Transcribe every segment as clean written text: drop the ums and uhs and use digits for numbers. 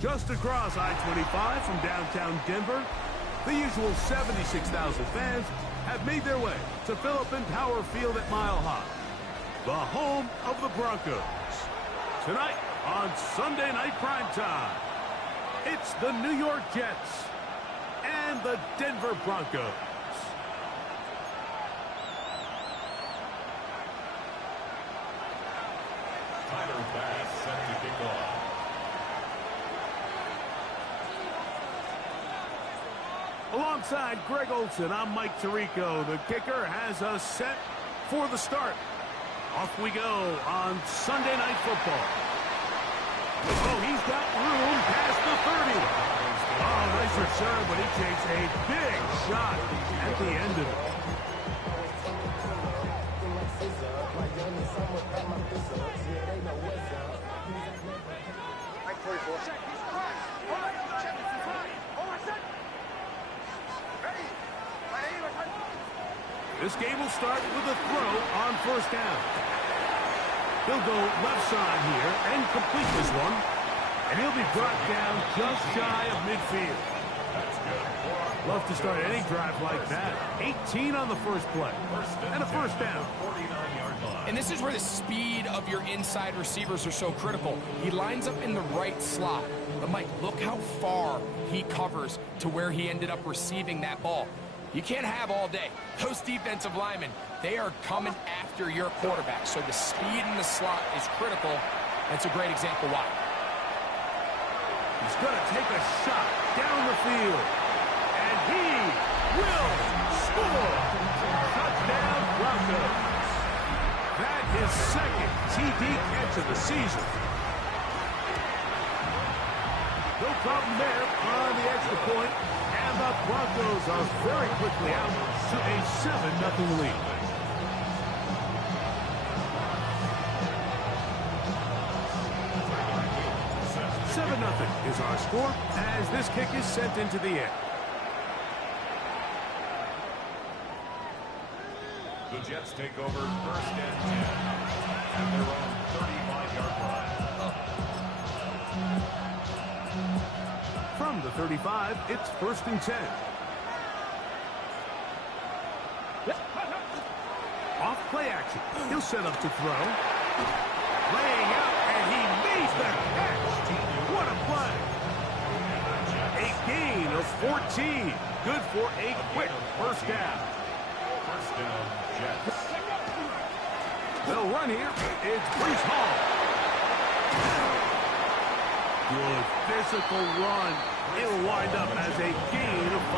Just across I-25 from downtown Denver, the usual 76,000 fans have made their way to Philip Power Field at Mile High, the home of the Broncos. Tonight on Sunday Night Primetime, it's the New York Jets and the Denver Broncos. Tyler Bass set to kick off. Alongside Greg Olson, I'm Mike Tirico. The kicker has us set for the start. Off we go on Sunday Night Football. Oh, he's got room past the 30. Oh, nice return, but he takes a big shot at the end of it. This game will start with a throw on first down. He'll go left side here and complete this one. And he'll be brought down just shy of midfield. That's good. Love to start any drive like that. 18 on the first play. And a first down. 49-yard line. And this is where the speed of your inside receivers are so critical. He lines up in the right slot. But, Mike, look how far he covers to where he ended up receiving that ball. You can't have all day. Those defensive linemen, they are coming after your quarterback. So the speed in the slot is critical. That's a great example why. He's going to take a shot down the field. And he will score. Touchdown, Broncos. That is second TD catch of the season. No problem there on the extra point. And the Broncos are very quickly out to a 7-0 lead. Nothing is our score as this kick is sent into the air. The Jets take over first and 10 at their own 35-yard line. From the 35, it's first and 10. Off play action. He'll set up to throw. Laying out, and he makes the catch. What a play. A gain of 14. Good for a quick first down. First down, Jets. They'll run here. It's Breece Hall. Good physical run. It'll wind up as a gain of 5.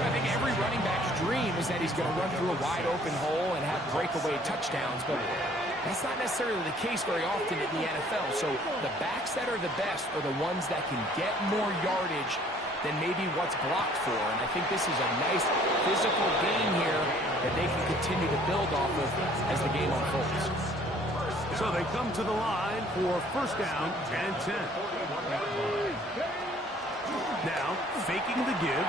I think every running back's dream is that he's going to run through a wide open hole and have breakaway touchdowns, but that's not necessarily the case very often in the NFL. So the backs that are the best are the ones that can get more yardage than maybe what's blocked for. And I think this is a nice physical gain here that they can continue to build off of as the game unfolds. So they come to the line for first down and 10. Now, faking the give.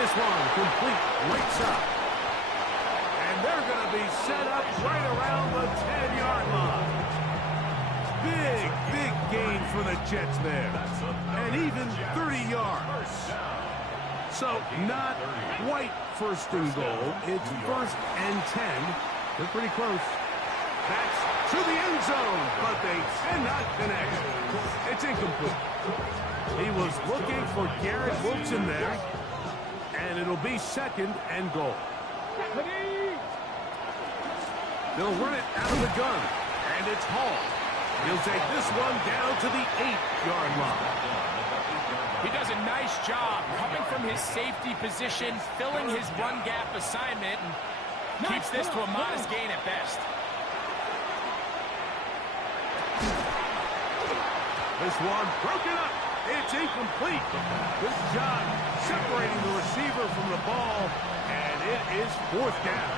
This one complete right side. And they're going to be set up right around the 10-yard line. Big gain for the Jets there. And even 30 yards. So not quite first and goal. It's first and 10. They're pretty close. That's to the end zone, but they cannot connect. It's incomplete. He was looking for Garrett Wilson there. And it'll be second and goal. They'll run it out of the gun. And it's Hall. He'll take this one down to the 8-yard line. He does a nice job coming from his safety position, filling his run gap assignment, and keeps this to a modest gain at best. This one broken up. It's incomplete. Good job separating the receiver from the ball, and it is fourth down.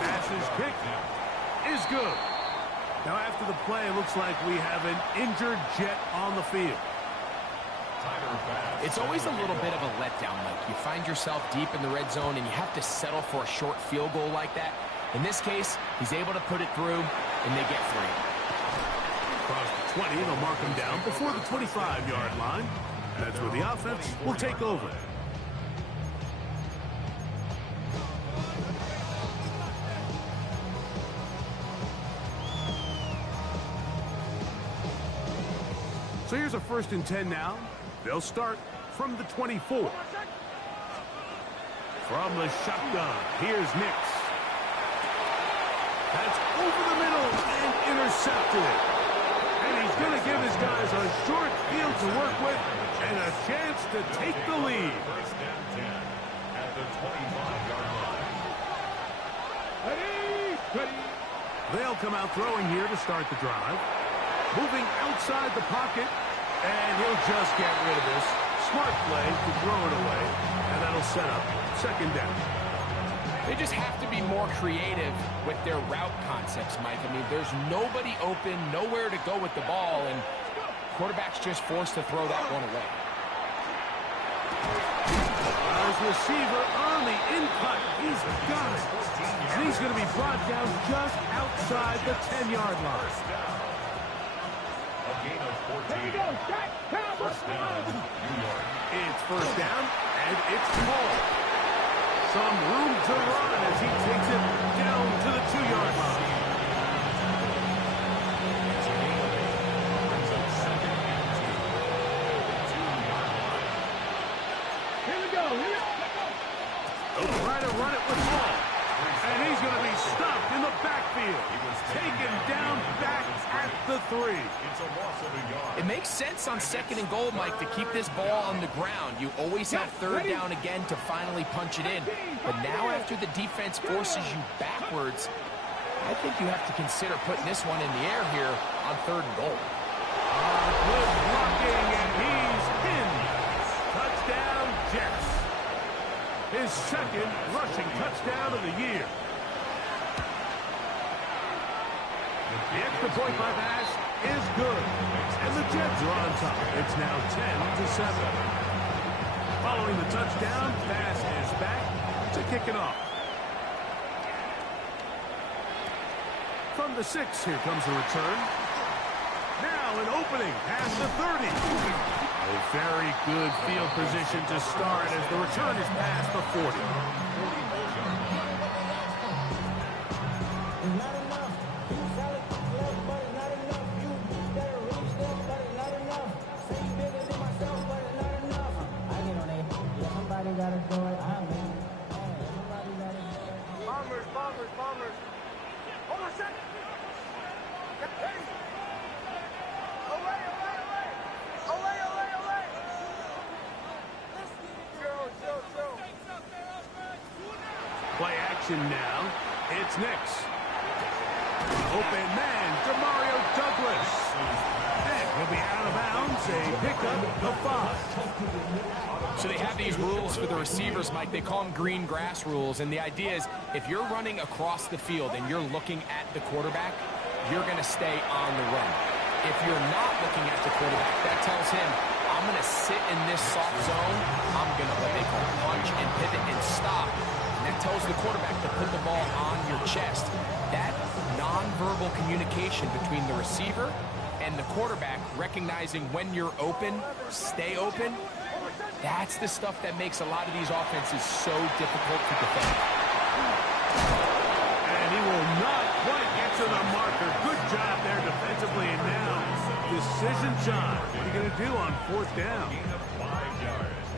Passes kick is good. Now after the play, it looks like we have an injured Jet on the field. It's always a little bit of a letdown, Mike. You find yourself deep in the red zone, and you have to settle for a short field goal like that. In this case, he's able to put it through, and they get 3. Across the 20, they'll mark him down before the 25-yard line. And that's where the offense will take over. So here's a 1st and 10 now. They'll start from the 24. From the shotgun, here's Nix. That's over the middle and intercepted. And he's going to give his guys a short field to work with and a chance to take the lead. 1st and 10 at the 25-yard line. Ready. They'll come out throwing here to start the drive. Moving outside the pocket, and he'll just get rid of this. Smart play to throw it away, and that'll set up 2nd down. They just have to be more creative with their route concepts, Mike. I mean, there's nobody open, nowhere to go with the ball, and quarterback's just forced to throw that one away. His receiver on the in-cut. He's got it. And he's going to be brought down just outside the 10-yard line. A gain of 14. 1st down, New York. It's 1st down, and it's Paul. Some room to run as he takes it down to the 2-yard line. Here we go. They'll try to run it with Paul. And he's going to be stopped in the backfield. Taken down back at the 3. It's a loss of a yard. It makes sense on 2nd and goal, Mike, to keep this ball on the ground. You always have 3rd down again to finally punch it in. But now after the defense forces you backwards, I think you have to consider putting this one in the air here on 3rd and goal. Good blocking, and he's pinned. Touchdown, Jets. His 2nd rushing touchdown of the year. The extra point by pass is good. And the Jets are on top. It's now 10-7. Following the touchdown, pass is back to kick it off. From the 6, here comes the return. Now an opening past the 30. A very good field position to start as the return is past the 40. Bombers. Hold on a second. Get ready. Away. Play action now. It's Nix. Open man, DeMario Douglas. And he'll be out of bounds. A pickup of 5. So they have these rules for the receivers, Mike. They call them green grass rules. And the idea is if you're running across the field and you're looking at the quarterback, you're going to stay on the run. If you're not looking at the quarterback, that tells him, I'm going to sit in this soft zone. I'm going to what they call punch and pivot and stop. And that tells the quarterback to put the ball on your chest. That nonverbal communication between the receiver and the quarterback, recognizing when you're open, stay open, that's the stuff that makes a lot of these offenses so difficult to defend. And he will not quite get to the marker. Good job there defensively. And now, decision time. What are you going to do on 4th down?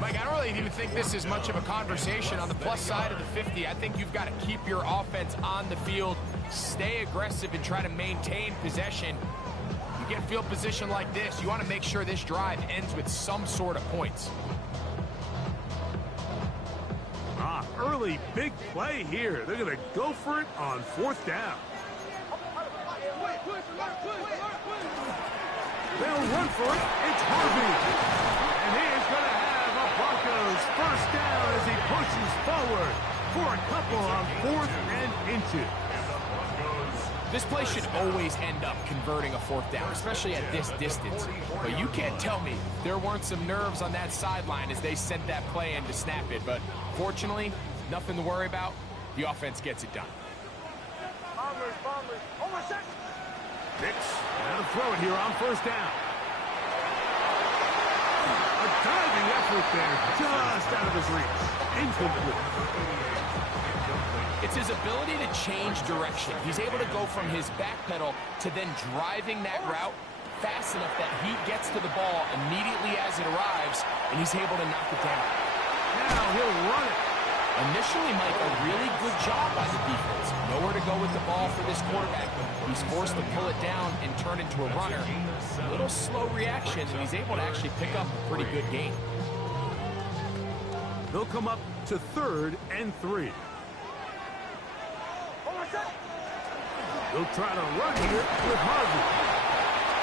Mike, I don't really even think this is much of a conversation. On the plus side of the 50, I think you've got to keep your offense on the field, stay aggressive, and try to maintain possession. You get field position like this, you want to make sure this drive ends with some sort of points. Early big play here. They're going to go for it on 4th down. They'll run for it. It's Harvey. And he is going to have a Broncos 1st down as he pushes forward for a couple on 4th and inches. This play should always end up converting a 4th down, especially at this distance. But you can't tell me there weren't some nerves on that sideline as they sent that play in to snap it. But fortunately, nothing to worry about. The offense gets it done. Bombers. Hold on a second. Nix, now to throw it here on first down. A diving effort there, just out of his reach. Incomplete. It's his ability to change direction. He's able to go from his back pedal to then driving that route fast enough that he gets to the ball immediately as it arrives, and he's able to knock it down. Now he'll run it. Initially, Mike, a really good job by the defense. Nowhere to go with the ball for this quarterback. He's forced to pull it down and turn into a runner. A little slow reaction, and he's able to actually pick up a pretty good gain. They'll come up to 3rd and 3. They'll try to run here with Harvey.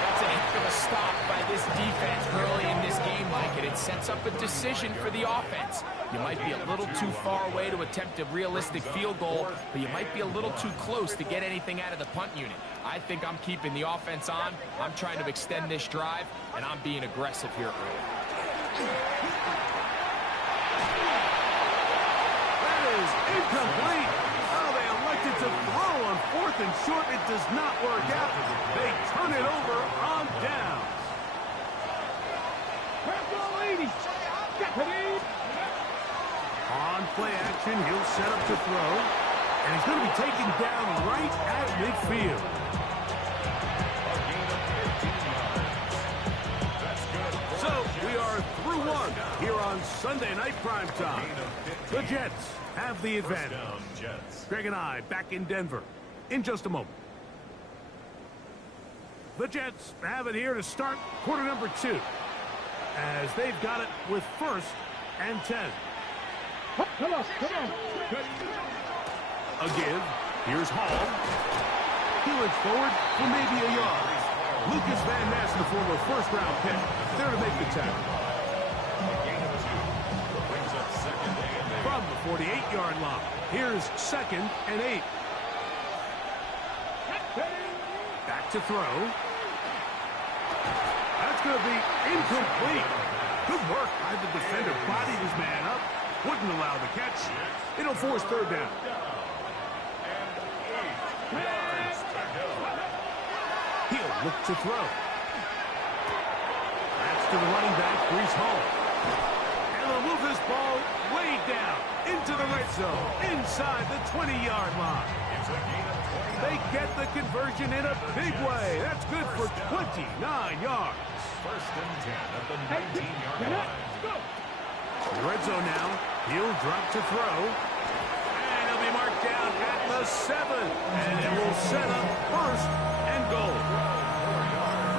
That's an heck of a stop by this defense early in this game, Mike, and it sets up a decision for the offense. You might be a little too far away to attempt a realistic field goal, but you might be a little too close to get anything out of the punt unit. I think I'm keeping the offense on. I'm trying to extend this drive, and I'm being aggressive here early. That is incomplete. Oh, they elected to throw on 4th and short. It does not work out. They turn it over on down. On play action, he'll set up to throw. And he's going to be taken down right at midfield. So we are through one here on Sunday Night Primetime. The Jets have the advantage. Greg and I back in Denver in just a moment. The Jets have it here to start quarter number 2, as they've got it with 1st and 10. Come on. A give. Here's Hall. Heeling forward for maybe a yard. Lucas Van Ness, the former first-round pick, there to make the tackle. From the 48-yard line, here's 2nd and 8. Back to throw. That's going to be incomplete. Good work by the defender. Bodied his man up. Wouldn't allow the catch. It'll force 3rd down. He'll look to throw. That's to the running back, Breece Hall. And they'll move this ball way down into the red zone, inside the 20-yard line. They get the conversion in a big way. That's good for 29 yards. 1st and 10 at the 19-yard line. Red zone now. He'll drop to throw. And he'll be marked down at the 7. And it will set up 1st and goal.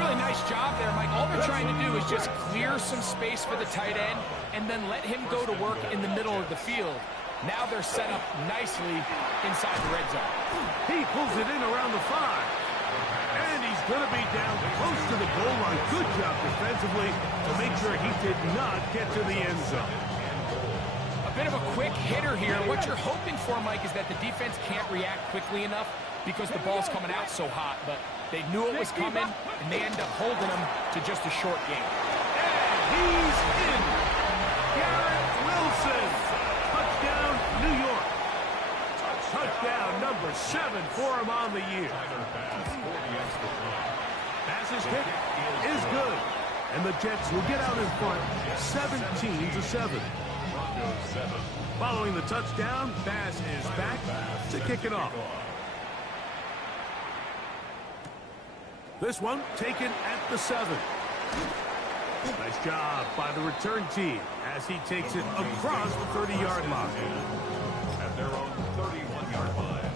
Really nice job there, Mike. All they're trying to do is just clear some space for the tight end and then let him go to work in the middle of the field. Now they're set up nicely inside the red zone. He pulls it in around the 5. And he's going to be down close to the goal line. Good job defensively to make sure he did not get to the end zone. A bit of a quick hitter here. What you're hoping for, Mike, is that the defense can't react quickly enough because the ball's coming out so hot. But they knew it was coming, and they end up holding him to just a short game. And he's in. Garrett Wilson. Touchdown, New York. Touchdown number 7 for him on the year. Pass's kick is good. And the Jets will get out in front 17-7. Following the touchdown, Bass is back to kick it off. This one taken at the 7. Nice job by the return team as he takes it across the 30-yard line. At their own 31-yard line.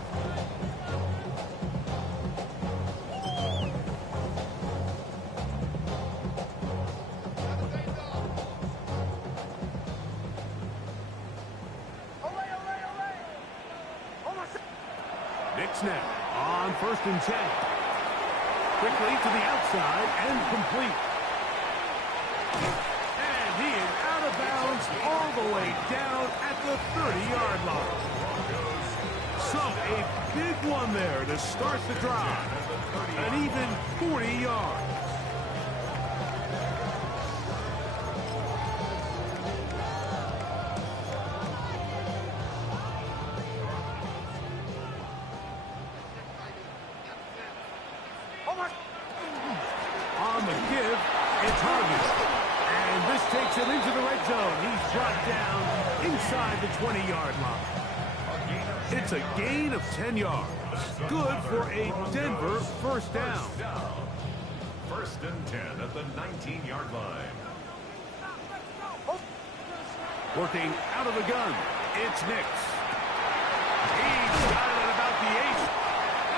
Nix now on 1st and 10. Quickly to the outside and complete. And he is out of bounds all the way down at the 30-yard line. So a big one there to start the drive. An even 40 yards. target. And this takes him into the red zone. He's brought down inside the 20-yard line. It's a gain of 10 yards. Good for a Denver first down. First and 10 at the 19-yard line. Working out of the gun, it's Nix. He's got it at about the 8.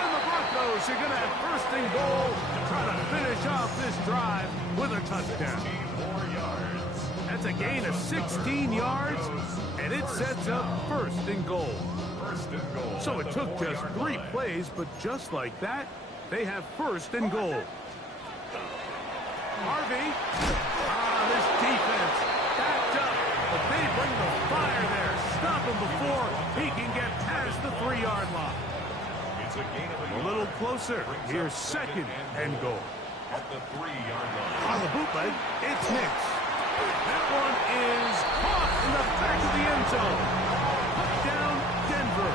And the Broncos are going to have first and goal to try to finish off this drive with a touchdown. 4 yards. That's a gain of 16 yards, and it sets up first and goal. First and goal. So it took just 3 plays, but just like that, they have first and goal. Harvey. This defense backed up, but they bring the fire there. Stop him before he can get past the 3-yard line. It's a gain of A little closer. Here's second and goal. at the 3-yard line. On the bootleg, it's Nix. That one is caught in the back of the end zone. Touchdown, Denver.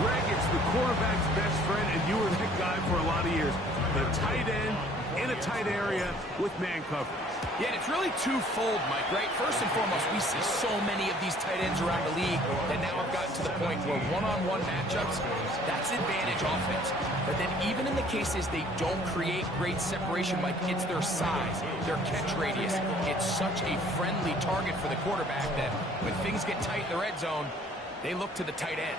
Greg, it's the quarterback's best friend, and you were that guy for a lot of years. The tight end in a tight area with man coverage. Yeah, and it's really twofold, Mike, right? First and foremost, we see so many of these tight ends around the league that now have gotten to the point where one-on-one matchups, that's advantage offense. But then even in the cases they don't create great separation, Mike, it's their size, their catch radius. It's such a friendly target for the quarterback that when things get tight in the red zone, they look to the tight end.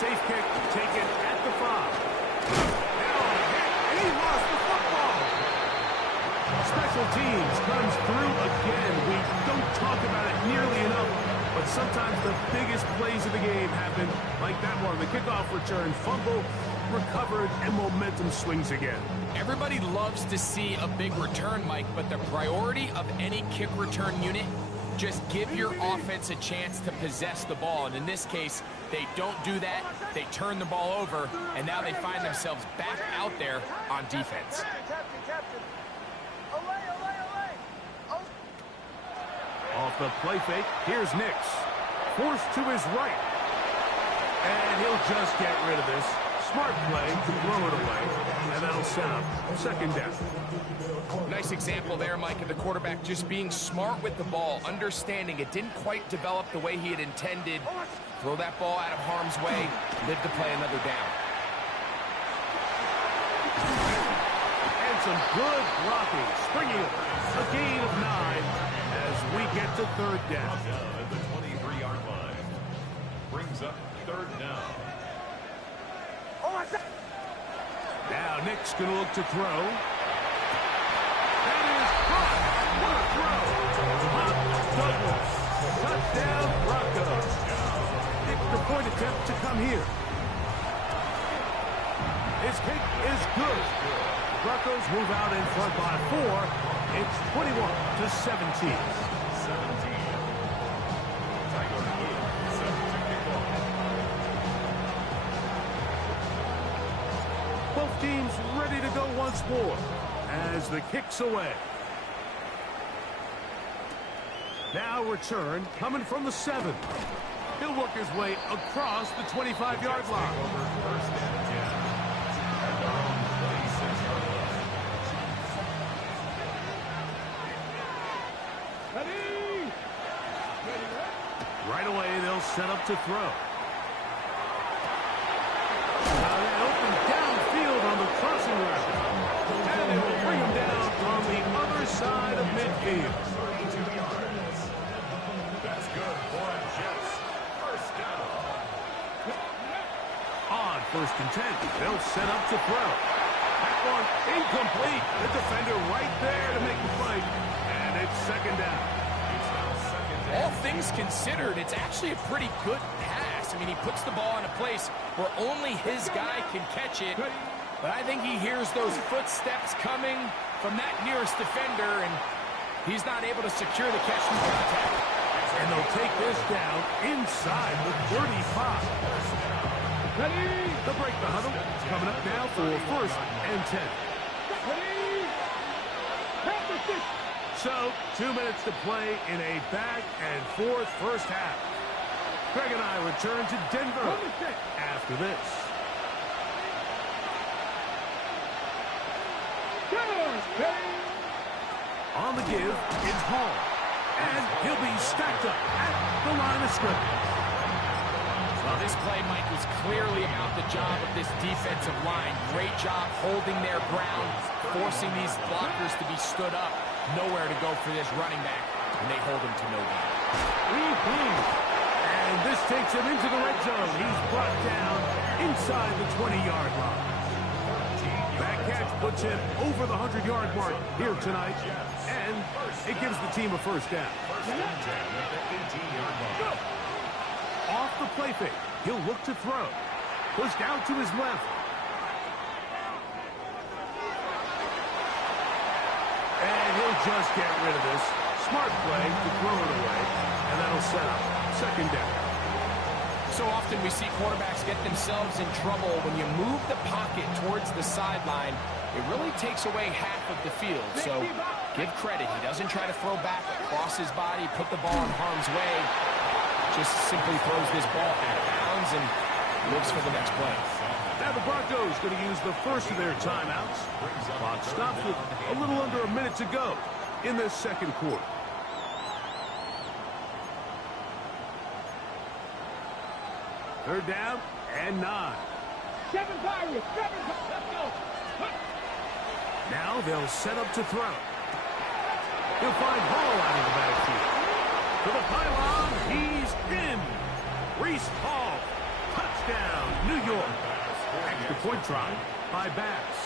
Safe kick taken at the 5. And he lost the football. Special teams comes through again. We don't talk about it nearly enough, but sometimes the biggest plays of the game happen like that one. The kickoff return, fumble, recovered, and momentum swings again. Everybody loves to see a big return, Mike, but the priority of any kick return unit, just give your offense a chance to possess the ball. And in this case, they don't do that. They turn the ball over, and now they find themselves back out there on defense. Off the play fake, here's Nix. Forced to his right. And he'll just get rid of this. Smart play to throw it away. And that'll set up second down. Nice example there, Mike, of the quarterback just being smart with the ball, understanding it didn't quite develop the way he had intended. Throw that ball out of harm's way, live to play another down. And some good blocking. Springing it. A gain of 9 as we get to third down. At the 23-yard line. Brings up third down. Now Nick's going to look to throw. That is caught. What a throw. Hunt Douglas. Touchdown, Broncos. The point attempt to come here. His kick is good. Broncos move out in front by 4. It's 21-17. 17. Tiger Blue set to kick off. Both teams ready to go once more as the kick's away. Now return coming from the 7. He'll work his way across the 25-yard line. Over first and 10. At their own 26-yard line. Right away, they'll set up to throw. Now that open downfield on the crossing route. And it will bring him down on the other side of midfield. 32 yards. That's good for a Jets. First down. On first and 10, they'll set up to throw. That one incomplete. The defender right there to make the fight. And it's second down. It's now second down. All things considered, it's actually a pretty good pass. I mean, he puts the ball in a place where only his guy can catch it. But I think he hears those footsteps coming from that nearest defender, and he's not able to secure the catch from contact. And they'll take this down inside the 35. They'll break the huddle. Coming up now for first and 10. So, 2 minutes to play in a back-and-forth first half. Greg and I return to Denver after this. On the give, it's Hall. And he'll be stacked up at the line of scrimmage. Well, this play, Mike, was clearly about the job of this defensive line. Great job holding their ground, forcing these blockers to be stood up. Nowhere to go for this running back, and they hold him to no gain. And this takes him into the red zone. He's brought down inside the 20-yard line. That catch puts him over the 100-yard mark here tonight, and it gives the team a first down. Off the play fake, he'll look to throw. Pushed out to his left. And he'll just get rid of this. Smart play to throw it away, and that'll set up second down. So often we see quarterbacks get themselves in trouble when you move the pocket towards the sideline. It really takes away half of the field. So give credit. He doesn't try to throw back across his body, put the ball in harm's way. Just simply throws this ball out of bounds and looks for the next play. Now the Broncos going to use the first of their timeouts. Clock stops with a little under a minute to go in this second quarter. Third down and 9. 7 Pirates. 7. Let's go. Now they'll set up to throw. He'll find Hall out of the backfield. To the pylon, he's in. Reese Hall. Touchdown, New York. Extra point try by Bass.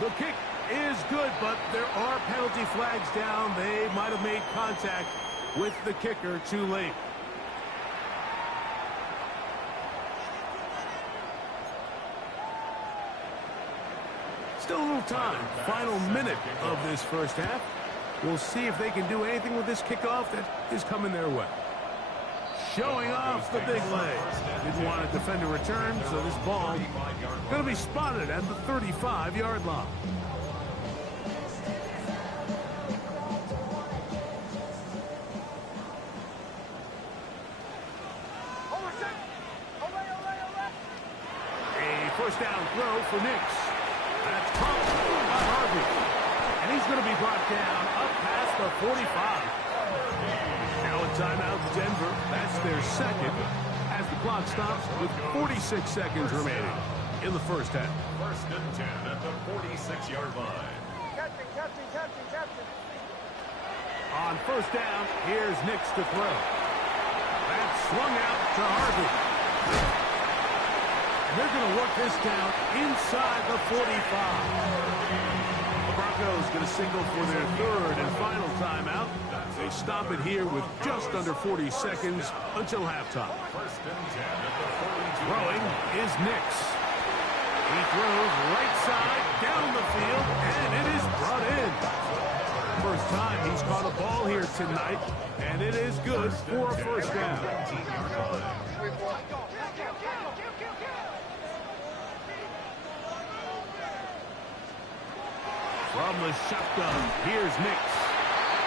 The kick is good, but there are penalty flags down. They might have made contact with the kicker too late. Still a little time. Final minute of this first half. We'll see if they can do anything with this kickoff that is coming their way. Showing off the big leg. Didn't want to defend a return, so this ball going to be spotted at the 35-yard line. A first down throw for Nix. That's caught by Harvey. And he's going to be brought down up past the 45. Now a timeout, Denver. That's their second as the clock stops with 46 seconds remaining in the first half. First and 10 at the 46-yard line. Captain. On first down, here's Nix to throw. That's swung out to Harvey. They're going to work this down inside the 45. The Broncos going to signal for their third and final timeout. They stop it here with just under 40 seconds until halftime. First and 10 at the 42. Throwing is Nix. He throws right side down the field, and it is brought in. First time he's caught a ball here tonight, and it is good for a first down. From the shotgun, here's Nix.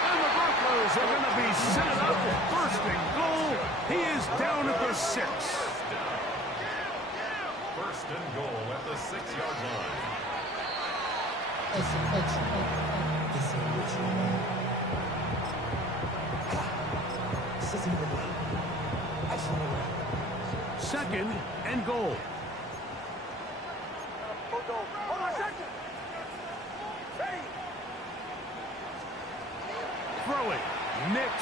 And the Broncos are going to be set up. First and goal. He is down at the 6. First and goal at the 6-yard line. Second and goal. Throwing, Nix.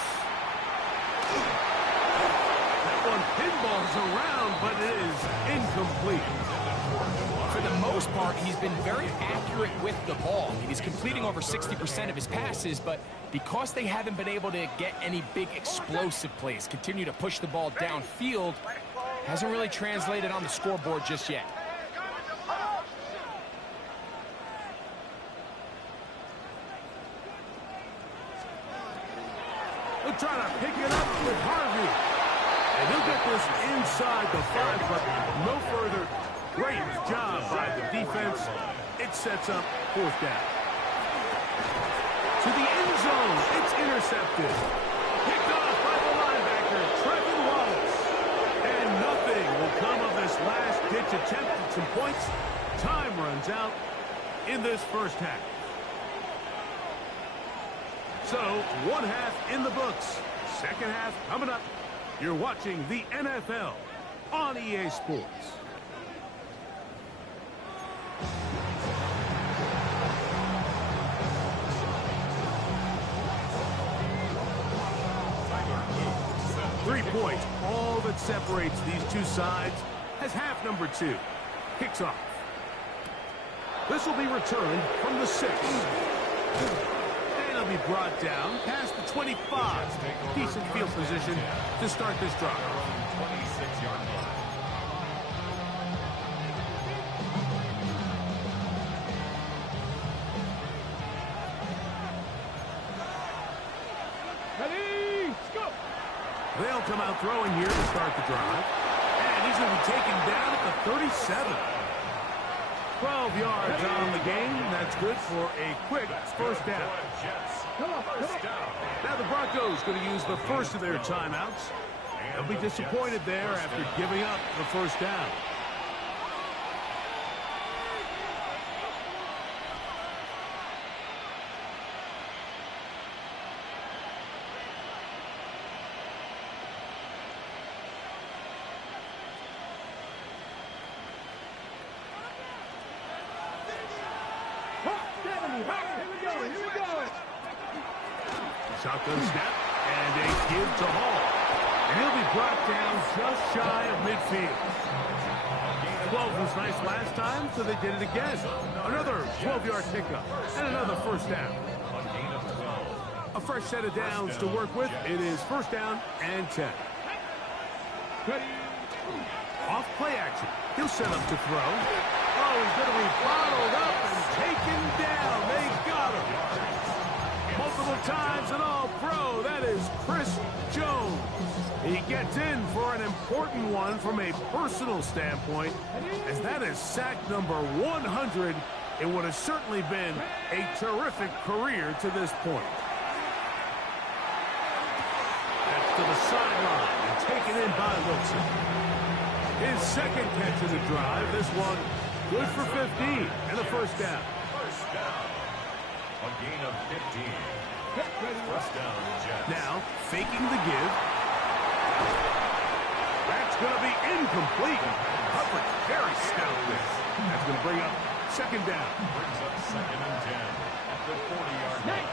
That one pinballs around, but it is incomplete. For the most part, he's been very accurate with the ball. I mean, he's completing over 60% of his passes, but because they haven't been able to get any big explosive plays, continue to push the ball downfield, hasn't really translated on the scoreboard just yet. They'll try to pick it up with Harvey. And he'll get this inside the 5, but no further. Great job by the defense. It sets up fourth down. To the end zone. It's intercepted. Picked off by the linebacker, Trevin Wallace. And nothing will come of this last-ditch attempt at some points. Time runs out in this first half. So, one half in the books. Second half coming up. You're watching the NFL on EA Sports. Three points, all that separates these two sides, as half number 2 kicks off. This will be returned from the 6. And it'll be brought down past the 25. Decent field position to start this drive. 26-yard line. They'll come out throwing here to start the drive. And he's going to be taken down at the 37. 12 yards on the game. That's good for a quick first down. Now the Broncos going to use the first of their timeouts. They'll be disappointed there after giving up the first down. Shotgun snap, and a give to Hall. And he'll be brought down just shy of midfield. 12 was nice last time, so they did it again. Another 12-yard pickup, and another first down. A fresh set of downs to work with. It is first down and 10. Off play action. He'll set up to throw. Oh, he's going to be followed up and taken down. They got him. Multiple times and all pro. That is Chris Jones. He gets in for an important one from a personal standpoint, as that is sack number 100 in what has certainly been a terrific career to this point. That's to the sideline and taken in by Wilson. His second catch of the drive. This one good for 15 and a first down. A gain of 15. First down, Jets. Now, faking the give. That's going to be incomplete. Coverage very stout there. That's going to bring up second down. Brings up second and 10 at the 40-yard line.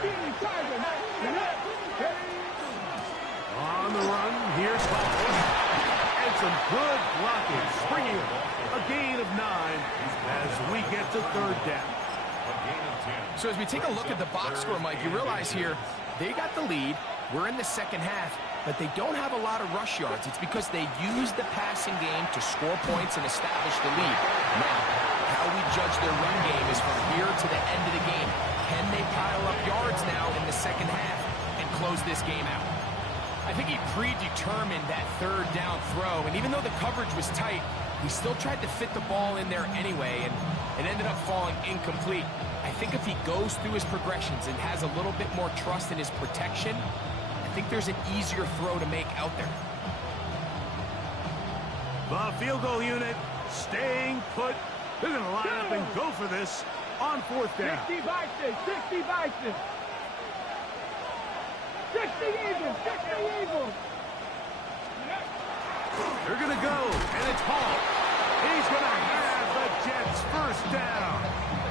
On the run, here's Hall. And some good blocking. Springing a gain of 9 as we get to third down. So as we take a look at the box score, Mike, you realize here they got the lead. We're in the second half, but they don't have a lot of rush yards. It's because they use the passing game to score points and establish the lead. Now, how we judge their run game is from here to the end of the game. Can they pile up yards now in the second half and close this game out? I think he predetermined that third down throw, and even though the coverage was tight, he still tried to fit the ball in there anyway, and it ended up falling incomplete. I think if he goes through his progressions and has a little bit more trust in his protection, I think there's an easier throw to make out there. The field goal unit staying put. They're going to line up and go for this on fourth down. 60 Vikings, 60 Vikings. 60 Eagles, 60 Eagles. They're going to go, and it's Hall. He's going to have the Jets first down.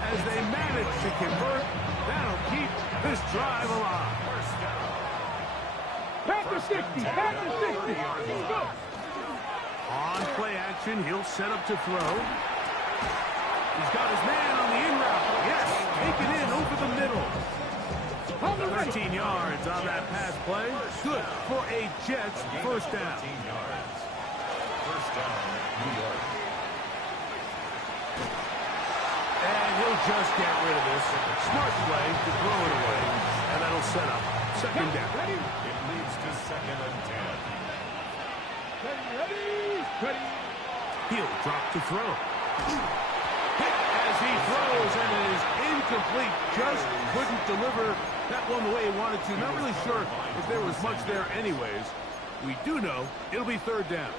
As they manage to convert, that'll keep this drive alive. Back to 60, back to 60. Let's go. On play action, he'll set up to throw. He's got his man on the in route. Yes, taken in over the middle. 13 yards on that pass play. Good for a Jets first down. 13 yards. First down, New York. And he'll just get rid of this. Smart play to throw it away. And that'll set up second down. It leads to second and 10. He'll drop to throw. Hit as he throws, and it is incomplete. Just couldn't deliver that one the way he wanted to. Not really sure if there was much there anyways. We do know it'll be third down.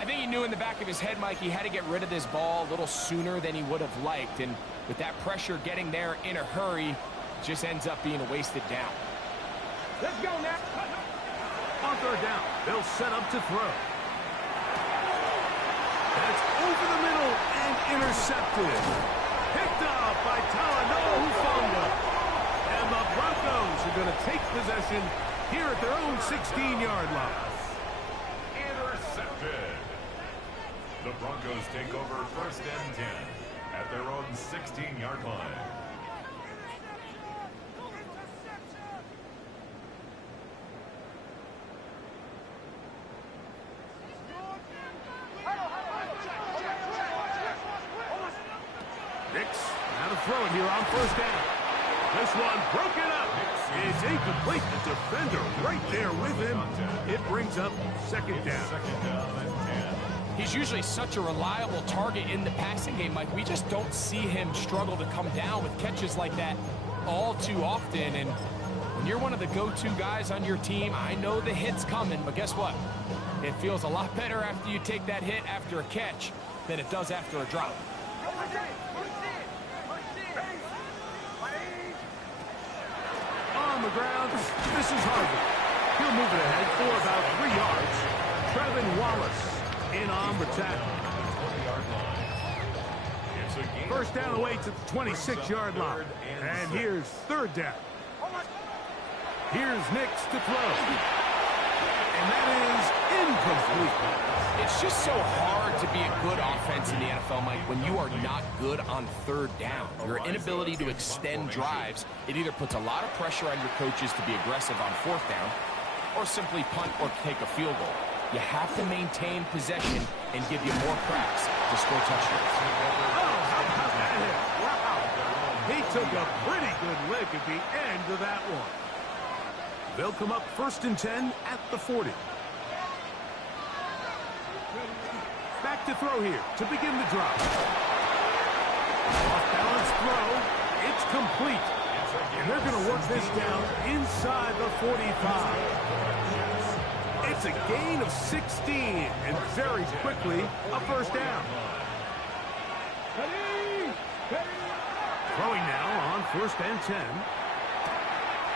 I think he knew in the back of his head, Mike, he had to get rid of this ball a little sooner than he would have liked. And with that pressure getting there in a hurry, it just ends up being a wasted down. Let's go now. On third down, they'll set up to throw. That's over the middle and intercepted. Picked up by Talanoa Hufanga. And the Broncos are going to take possession here at their own 16-yard line. Intercepted. The Broncos take over 1st and 10 at their own 16-yard line. Nix, now to throw it here on 1st down. This one broken up. It's incomplete. The defender right there with him. It brings up 2nd down. 2nd down and 10. He's usually such a reliable target in the passing game, Mike. We just don't see him struggle to come down with catches like that all too often. And when you're one of the go-to guys on your team, I know the hit's coming, but guess what? It feels a lot better after you take that hit after a catch than it does after a drop. On the ground, this is Harvey. He'll move it ahead for about 3 yards. Trevin Wallace in on the tackle. 20-yard line. It's a gain. 1st down away to the 26-yard line. And here's 3rd down. Here's Nix to throw. And that is incomplete. It's just so hard to be a good offense in the NFL, Mike, when you are not good on 3rd down. Your inability to extend drives, it either puts a lot of pressure on your coaches to be aggressive on 4th down or simply punt or take a field goal. You have to maintain possession and give you more cracks to score touchdowns. Oh, how about that hit? Wow. He took a pretty good lick at the end of that one. They'll come up 1st and 10 at the 40. Back to throw here to begin the drive. Off-balance throw. It's complete. And they're going to work this down inside the 45. It's a gain of 16, and very quickly, a 1st down. Throwing now on 1st and 10.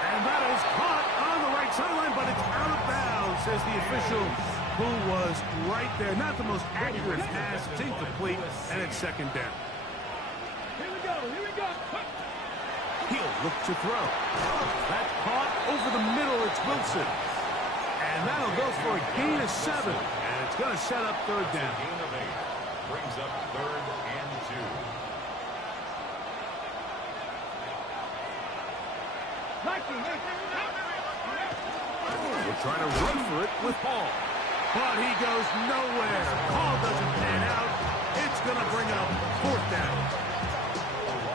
And that is caught on the right sideline, but it's out of bounds, says the official, who was right there. Not the most accurate pass. It's incomplete, and it's 2nd down. Here we go. Here we go. He'll look to throw. That's caught over the middle. It's Wilson. And that'll go for a gain of 7. And it's going to set up 3rd down. Gain of 8 brings up 3rd and 2. We're trying to run for it with Paul. But he goes nowhere. Paul doesn't pan out. It's going to bring up 4th down.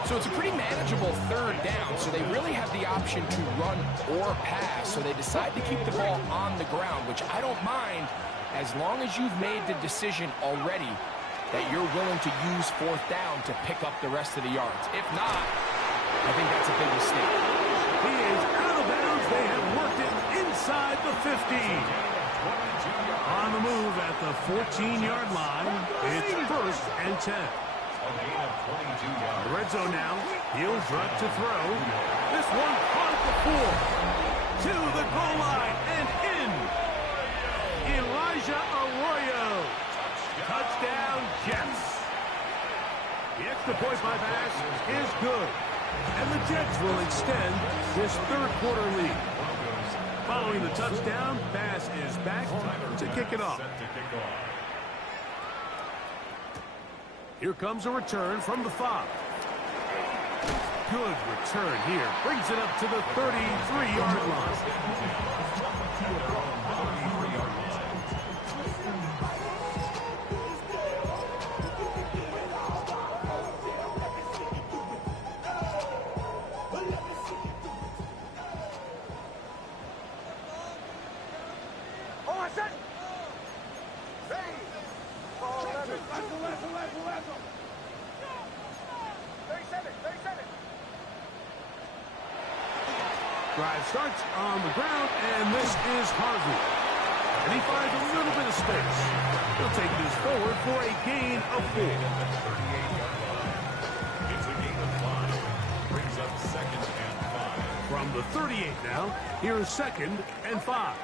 So it's a pretty manageable 3rd down, so they really have the option to run or pass, so they decide to keep the ball on the ground, which I don't mind as long as you've made the decision already that you're willing to use 4th down to pick up the rest of the yards. If not, I think that's a big mistake. He is out of bounds. They have worked it inside the 15. On the move at the 14-yard line, it's 1st and 10. A gain of 22 yards. The red zone now. He'll drop to throw. This one caught at the 4. To the goal line and in. Elijah Arroyo. Touchdown, Jets. The extra point by Bass is good. And the Jets will extend this 3rd quarter lead. Following the touchdown, Bass is back to kick it off. Here comes a return from the 5. Good return here. Brings it up to the 33-yard line. Drive starts on the ground, and this is Harvey. And he finds a little bit of space. He'll take this forward for a gain of 4. It's a gain of 5. Brings up second and 5. From the 38 now, here's second and 5.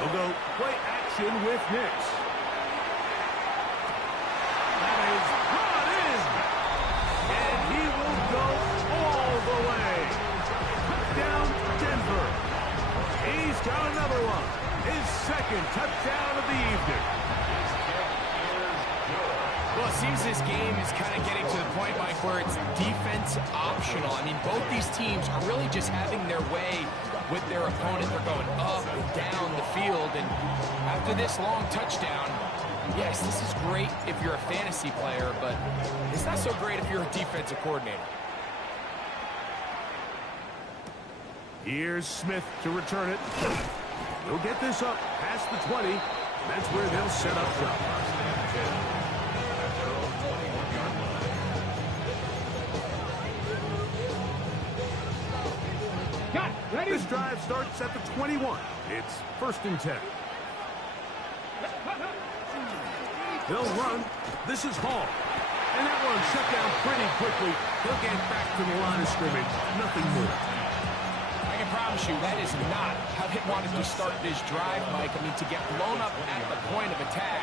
We'll go play action with Nix. That is brought in. And he will go all the way. Touchdown, Denver. He's got another one. His second touchdown of the evening. Well, it seems this game is kind of getting to the point, Mike, where it's defense optional. I mean, both these teams are really just having their way with their opponent. They're going up and down the field, and after this long touchdown, yes, this is great if you're a fantasy player, but it's not so great if you're a defensive coordinator. Here's Smith to return it. He'll get this up past the 20. That's where they'll set up shop. This drive starts at the 21. It's first and 10. They'll run. This is Hall. And that one shut down pretty quickly. He'll get back to the line of scrimmage. Nothing more. I can promise you that is not how they wanted to start this drive, Mike. I mean, to get blown up at the point of attack,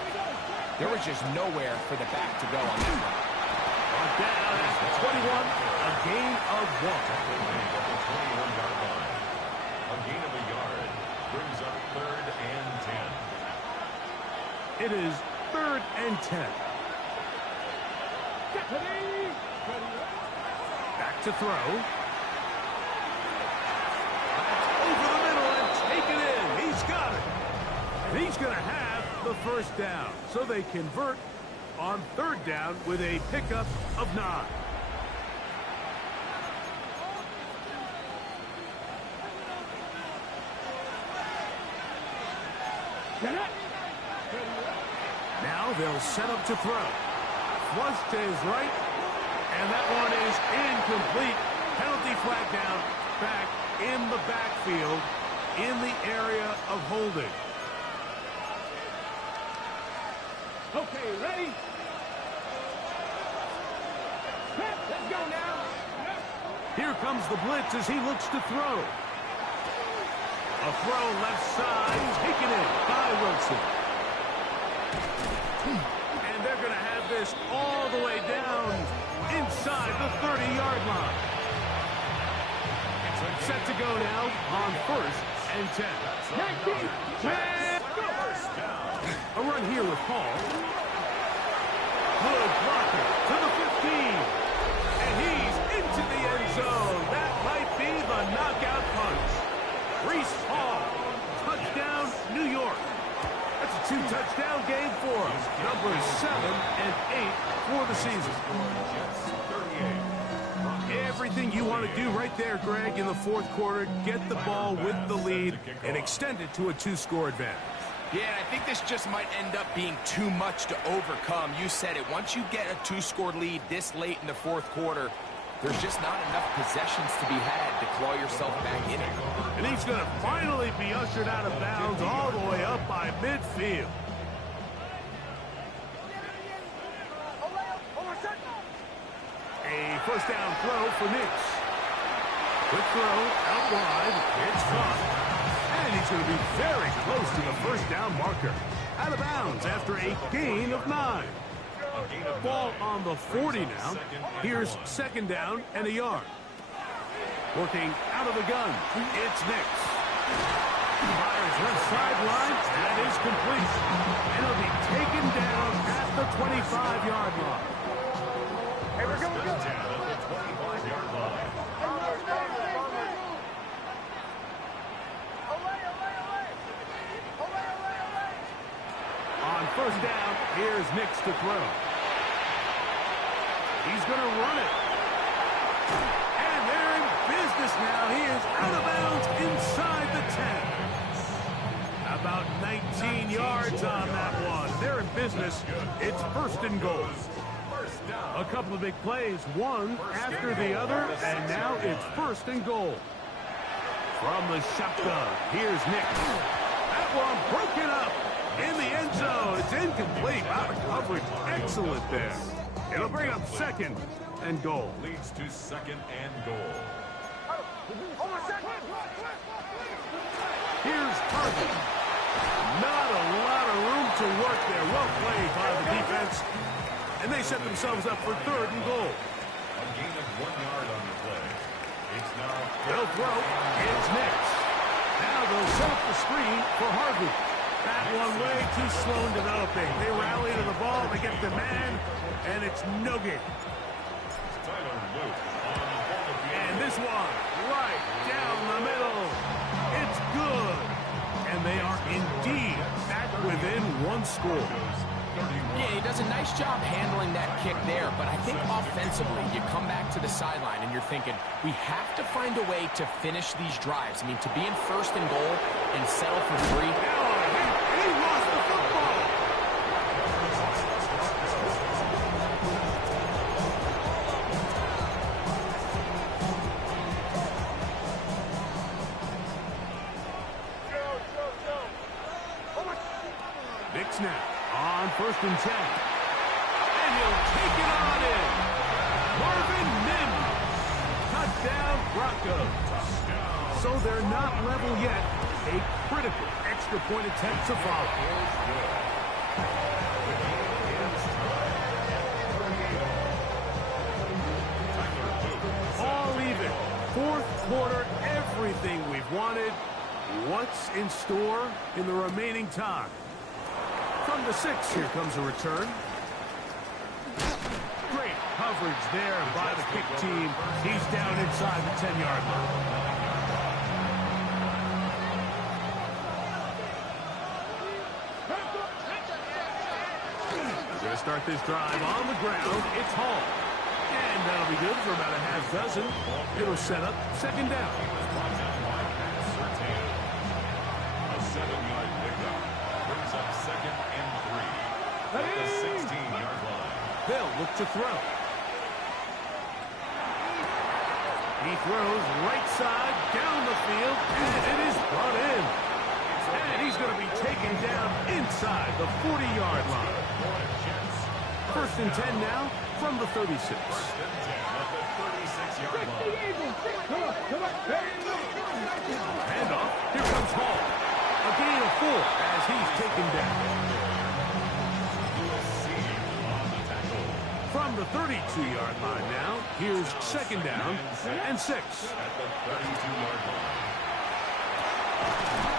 there was just nowhere for the back to go on that one. On down at the 21, a gain of 1. A gain of a yard brings up third and 10. It is third and 10. Back to throw. Over the middle and take it in. He's got it. And he's going to have the first down. So they convert on third down with a pickup of 9. Now they'll set up to throw. Flush to his right, and that one is incomplete. Penalty flag down, back in the backfield, in the area of holding. Okay, ready? Let's go now. Here comes the blitz as he looks to throw. A throw left side, taken in by Wilson. And they're going to have this all the way down inside the 30-yard line. Set to go now on first and 10. A run here with Hall. Good blocker to the 15. And he's into the end zone. That might be the knockout punch. Reese Hall. Touchdown, New York. That's a 2-touchdown game for him. Numbers 7 and 8 for the season. Everything you want to do right there, Greg, in the fourth quarter. Get the ball with the lead and extend it to a 2-score advantage. Yeah, and I think this just might end up being too much to overcome. You said it. Once you get a 2-score lead this late in the fourth quarter, there's just not enough possessions to be had to claw yourself back in it. And he's going to finally be ushered out of bounds all the way up by midfield. A first down throw for Nix. Quick throw out wide. It's caught. And he's going to be very close to the first down marker. Out of bounds after a gain of 9. Ball on the 40 now. Here's second down and a yard. Working out of the gun. It's Nix. Fires left sideline. That is complete. And he'll be taken down at the 25-yard line. Hey, we're going down at the 25-yard line. On first down, here's Nix to throw. He's going to run it. And they're in business now. He is out of bounds inside the 10. About 19 yards on that one. They're in business. It's first and goal. A couple of big plays, one after the other, and now it's first and goal. From the shotgun, here's Nick. That one broken up in the end zone. It's incomplete. Out of coverage. Excellent there. It'll bring up second and goal. Leads to second and goal. Here's Target. Not a lot of room to work there. Well played by the defense. And they set themselves up for third and goal. A gain of 1 yard on the play. It's now... They'll throw. It's Nix. Now they'll set up the screen for Harvey. That one way too slow in developing. They rally to the ball. They get the man. And it's no good. And this one right down the middle. It's good. And they are indeed back within one score. Yeah, he does a nice job handling that kick there, but I think offensively, you come back to the sideline and you're thinking, we have to find a way to finish these drives. I mean, to be in first and goal and settle for 3. He lost the football. Nick snap. On first and 10. And he'll take it on in. Marvin Mims. Touchdown, Broncos. So they're not level yet. A critical extra point attempt to follow. All even. Fourth quarter, everything we've wanted. What's in store in the remaining time? From the 6, here comes a return. Great coverage there by the kick team. He's down inside the 10-yard line. We're going to start this drive on the ground. It's Hall. And that'll be good for about a half dozen. It'll set up second down. A 7-yard pickup. Brings up second and 3 at the 16-yard line. They'll look to throw. He throws right side down the field, and it is brought in. And he's going to be taken down inside the 40-yard line. First and 10 now from the 36. First and 10 at the 36-yard line. Handoff. Here comes Hall. A gain of 4 as he's taken down. From the 32-yard line now, here's second down and 6. At the 32-yard line.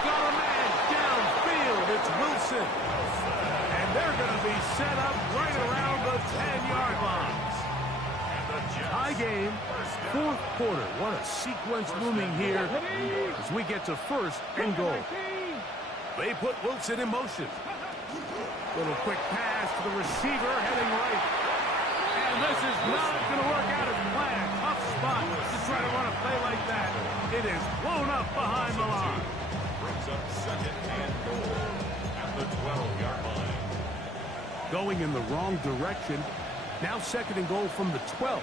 Got a man downfield. It's Wilson. And they're going to be set up right around the 10-yard line. High game, fourth quarter. What a sequence looming here as we get to first and goal. They put Wilson in motion. Little quick pass to the receiver heading right. And this is not going to work out as planned. Tough spot to try to run a play like that. It is blown up behind the line. Brings up second and goal at the 12-yard line. Going in the wrong direction. Now second and goal from the 12.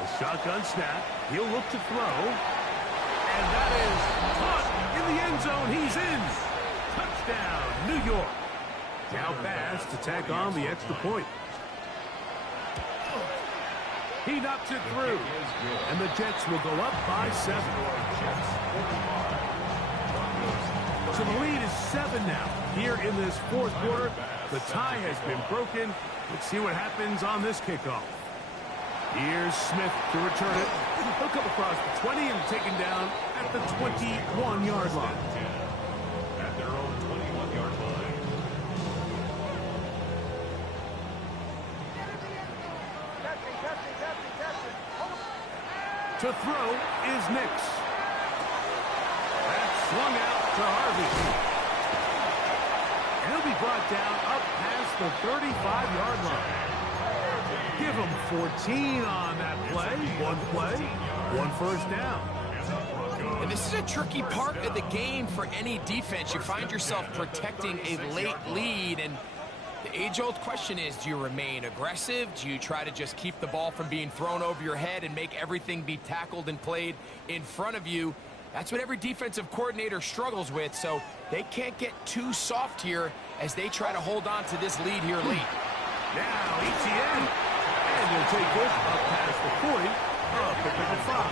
A shotgun snap. He'll look to throw. And that is caught in the end zone. He's in. Touchdown, New York. Now pass to tack on the extra point. He knocks it through. And the Jets will go up by 7. So the lead is 7 now. Here in this fourth quarter, the tie has been broken. Let's see what happens on this kickoff. Here's Smith to return it. He'll come across the 20 and taken down at the 21-yard line. At their own 21-yard line. To throw is Nix. That's swung out to Harvey. And he'll be brought down up past the 35-yard line. Give him 14 on that play. One first down. And this is a tricky part of the game for any defense. You find yourself protecting a late lead, and The age-old question is, do you remain aggressive? Do you try to just keep the ball from being thrown over your head and make everything be tackled and played in front of you? That's what every defensive coordinator struggles with, so they can't get too soft here as they try to hold on to this lead here late. Now, Etienne, and they'll take this up past the 40, up to pick a 5.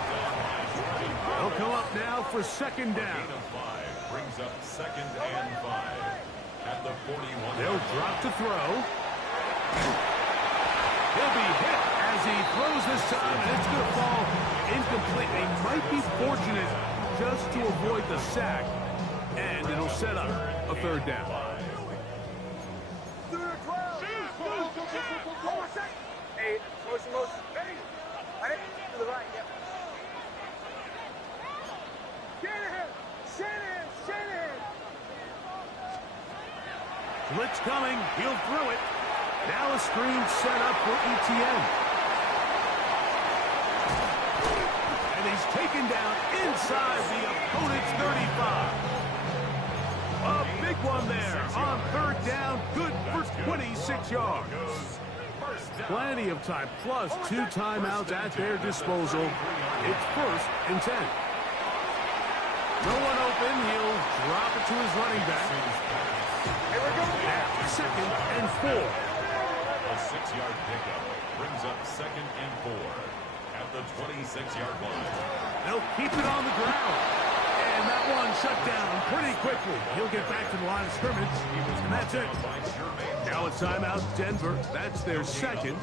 They'll come up now for second down. Brings up second and 5 at the 41. They'll drop to throw. He'll be hit as he throws this time, and it's going to fall incomplete. They might be fortunate just to avoid the sack, and it'll set up a third down. Hey, motion. Right to the right, yep. Shanahan! Blitz coming. He'll throw it. Now a screen set up for Etienne. And he's taken down inside the opponent's 35. A big one there on third down. Good for 26 yards. Plenty of time, plus 2 timeouts at their disposal. It's first and 10. No one open. He'll drop it to his running back. Now, second and 4. A 6-yard pickup brings up second and 4 at the 26-yard line. They'll keep it on the ground. And that one shut down pretty quickly. He'll get back to the line of scrimmage, and that's it. Now a timeout, Denver. That's their second.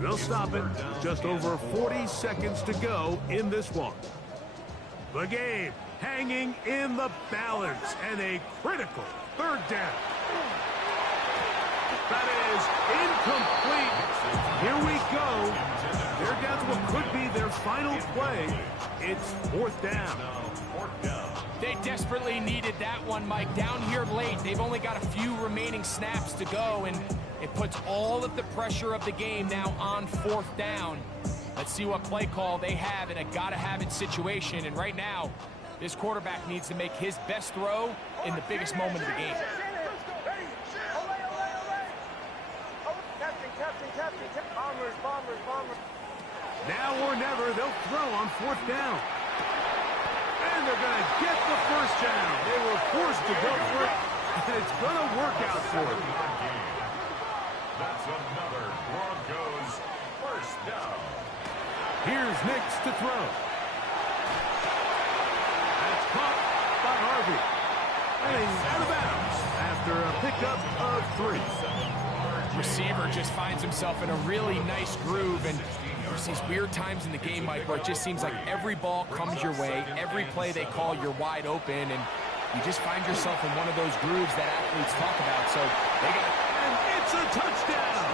They'll stop it. Just over 40 seconds to go in this one. The game hanging in the balance, and a critical third down. That is incomplete. Here we go. They're down to what could be their final play. It's fourth down. They desperately needed that one, Mike. Down here late, they've only got a few remaining snaps to go, and it puts all of the pressure of the game now on fourth down. Let's see what play call they have in a gotta-have-it situation, and right now, this quarterback needs to make his best throw in the biggest moment of the game. Bombers. Now or never, they'll throw on fourth down. And they're going to get the first down. They were forced to go for it, and it's going to work out for them. That's another Broncos first down. Here's Nix to throw. That's caught by Harvey. And he's out of bounds after a pickup of 3. Receiver just finds himself in a really nice groove, and there's these weird times in the game, Mike, where it just seems like every ball comes your way, every play they call, you're wide open, and you just find yourself in one of those grooves that athletes talk about. So they got, and it's a touchdown.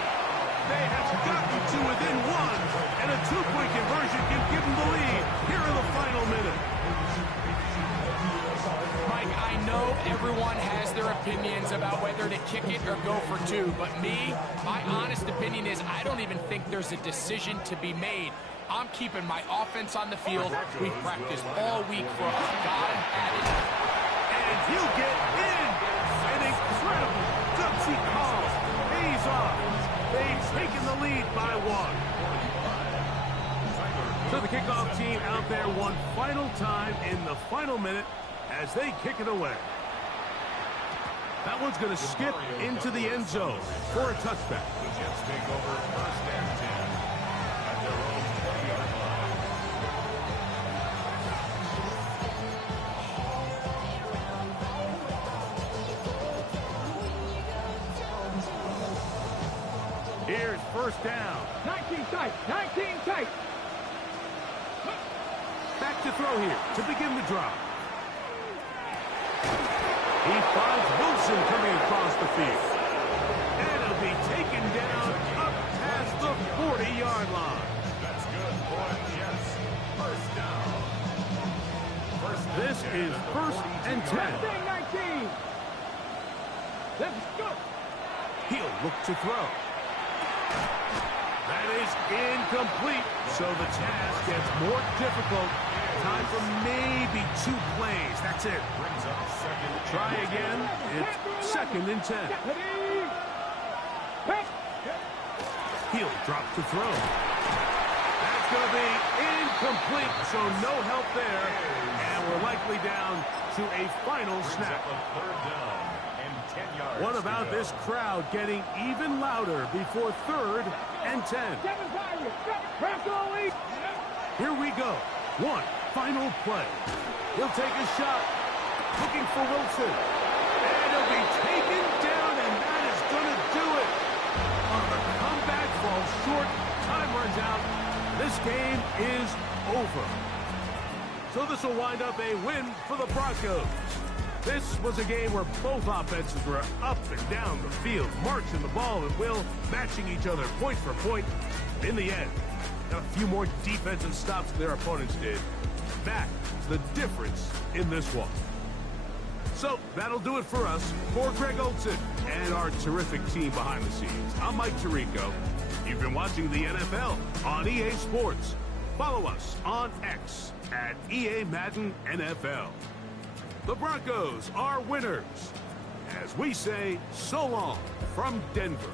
They have gotten to within 1, and a 2-point conversion can give them the lead here in the final minute. Mike, I know everyone has their opinions about whether to kick it or go for 2, but me, my honest opinion is I don't even think there's a decision to be made. I'm keeping my offense on the field. We've practiced all week for a gotta-have-it. And he'll get in. An incredible gutsy call. Pays off. They've taken the lead by 1. So the kickoff team out there one final time in the final minute as they kick it away. That one's going to skip into the end zone for a touchback. The Jets take over first and 10 at their own 20-yard line. Here's first down. 19 tight. Back to throw here to begin the drive. He finds Wilson coming across the field. And he'll be taken down up past the 40-yard line. That's good for the Jets. First down. This is first and 10. 19. Let's go. He'll look to throw. That is incomplete. So the task gets more difficult. Time for maybe 2 plays. That's it. Brings up second. Try again. It's second and 10. He'll drop to throw. That's going to be incomplete, so no help there. And we're likely down to a final snap. Third down and 10 yards. What about this crowd getting even louder before 3rd and 10? Here we go. One final play. He'll take a shot. Looking for Wilson. And he'll be taken down, and that is going to do it. The comeback falls short. Time runs out. This game is over. So this will wind up a win for the Broncos. This was a game where both offenses were up and down the field, marching the ball at will, matching each other point for point. In the end, got a few more defensive stops than their opponents did. That's the difference in this one. So that'll do it for us. For Greg Olsen and our terrific team behind the scenes, I'm Mike Tirico. You've been watching the NFL on EA Sports. Follow us on X at EA Madden NFL. The Broncos are winners. As we say, so long from Denver.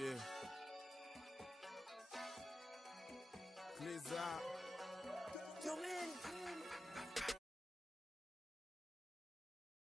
Yeah. Clears out. Yo, man.